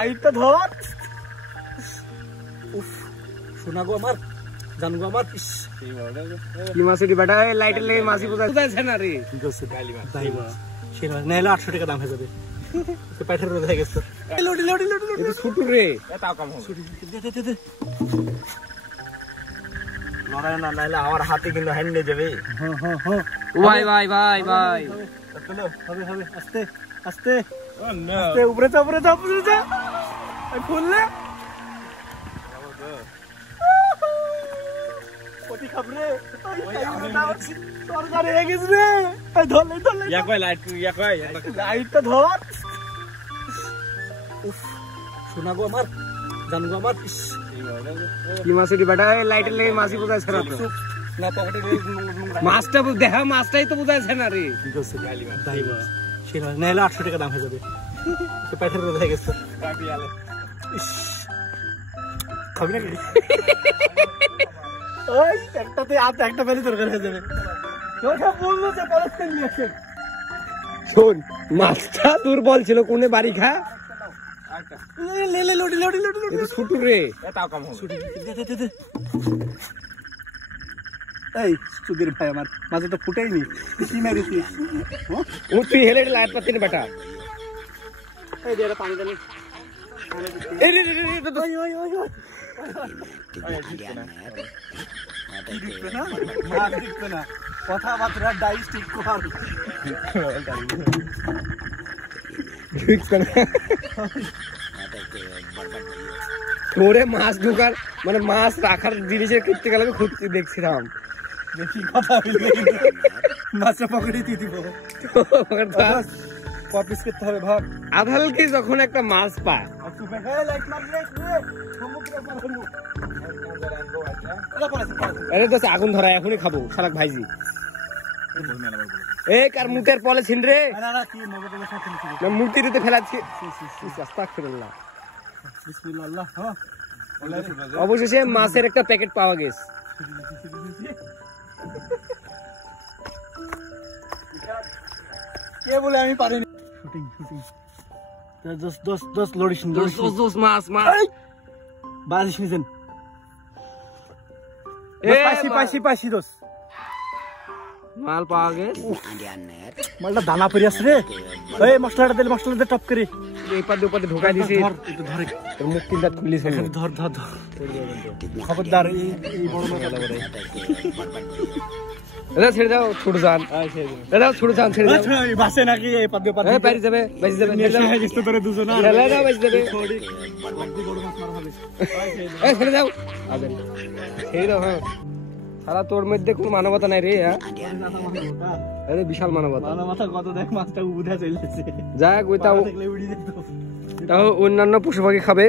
লাইটটা ধর। উফ শোনা গো আমার, জান গো আমার। কি মাছ এটি বেটা? লাইটের লেগে মাছি বোঝাচ্ছে না রে। ঠিক আছে তাই মাছ সেই মাছ নাইলে 800 টাকা দাম হয়ে যাবে। পেটের রোদ হয়ে গেছে। লড়ি লড়ি লড়ি লড়ি এটা ছোট রে। এটাও কম হবে। দে দে দে লড়াই না নাইলে আমার হাতে কিন্তু হ্যান্ড নিয়ে যাবে। হ্যাঁ হ্যাঁ হ্যাঁ ভাই ভাই ভাই ভাই চলো হবে হবে আস্তে আস্তে আস্তে উপরে যা উপরে যা উপরে যা। এই ফুললে পটি খাবরে সরকারে হয়ে গেছে রে। এই ধর লে ধর লে ইয়া কই লাইট ইয়া কই লাইটটা ধর। উফ শোনা গো আমার, জান গো আমার। কি মাছ এটি বেটা? লাইটের লেগে মাছি বোঝাচ্ছে না তো। না পকেটে মাছটা দেখা মাছটাই তো বোঝাচ্ছে না রে। ঠিক আছে তাই মাছ সেই মাছ নাইলে 800 টাকা দাম হয়ে যাবে। পেটের রোদ হয়ে গেছে। খাবি না কি? ওই একটাতে একটা বেলি তরকারি হয়ে যাবে। তোকে বললো যে পলিথিন নিয়ে আসেন। শোন, মাছটা দুর্বল ছিল, কোনে বাড়ি খা। লে লে লড়ি লড়ি লড়ি লড়ি। এটা ছোট রে। এটাও কম হবে। দে দে দে দে। এই সুধীর ভাই আমার মাঝে তো ফুটেইনি, কি মেরেছিস? ও তুই হেলে লাইট পাচ্ছিস না বেটা। এই দে পানি দে। এই রে রে রে ওই ওই ওই ওই। কি দিবে না? মাছ দিবে না। কথাবার্তা ডাইস্টিক কর। তোরে মাছ ঢোকার মানে মাছ রাখার জিনিসের ক্ষেত্রে গেলে আমি খুঁজতে দেখছিলাম। দেখি কথা বললে মাছটা পকেটে দিয়ে দিব। কপিস করতে হবে ভাব। আধাল কি যখন একটা মাছ পায় আরে তো আগুন ধরা এখনই খাবো শালাক ভাইজি। এ কার মুখের পলিথিন রে না মূর্তিতে ফেলাচ্ছি। আস্তাগফিরুল্লাহ। বিসমিল্লাহ। অবশেষে মাছের একটা প্যাকেট পাওয়া গেছে। কে বলে আমি পারিনি। শুটিং শুটিং দোস্ত লড়িস দোস্ত মাছ মাছ বাজিস নিছেন। এ পাইছি পাইছি পাইছি দোস্ত মাল পাওয়া গেছে। মালটা দানা পড়ে আছে রে। এই মশলাটা দিলে মশলাটা টপ করে এই পাতে ঢোকাই দিছি। ধর একটু ধরে তোর মুখ তিনটা খুলিস এখানে ধর ধর ধর। খবরদার এই বড় মাছটা করে। দাদা ছেড়ে দাও ছোট জান। দাদা ছোট জান ছেড়ে দাও। এই বাসে নাকি এই পাতে পাতে এই পারি যাবে বাইরে যাবে। নেশা হয়ে গেছে তোরে দুজন। ছেড়ে দাও বাইরে যাবে। বড় মাছ মারা হবে। এই ছেড়ে দাও আবেন ছেড়ে দাও। হ্যাঁ সারা তোর মধ্যে কোনো মানবতা নাই রে। হ্যাঁ আরে বিশাল মানবতা। মাথা কত দেখ মাছটা উঠে চলেছে। যাক ওইটাও দেখলে উড়ি যেত। তাও অন্যান্য পশু পাখি খাবে।